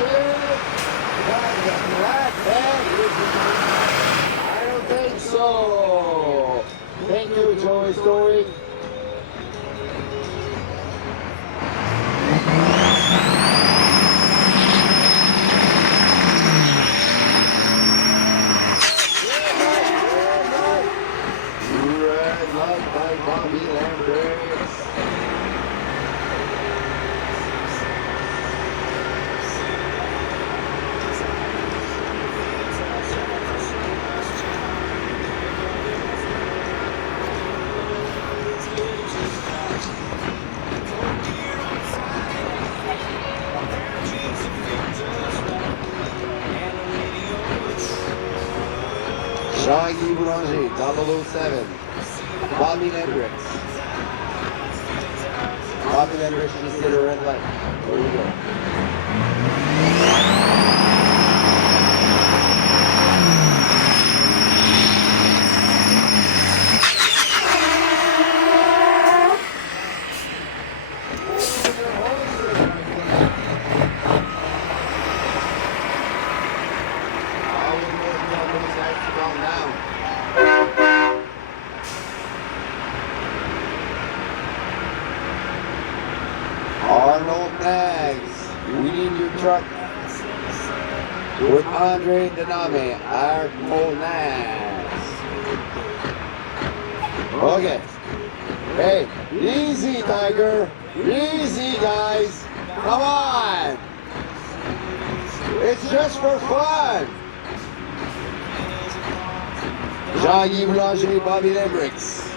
I don't think so. Thank you, Joey Story. Red light by Bobby Lambert. Jean-Guy Boulanger, 007. Bobby Hendricks. Bobby Hendricks just hit a red light. There we go. Arnold Nags, we need your truck with Andre Dename, Arnold Nags. Okay. Hey, easy, Tiger. Easy, guys. Come on. It's just for fun. Jean-Guy Boulanger, Bobby Hendricks.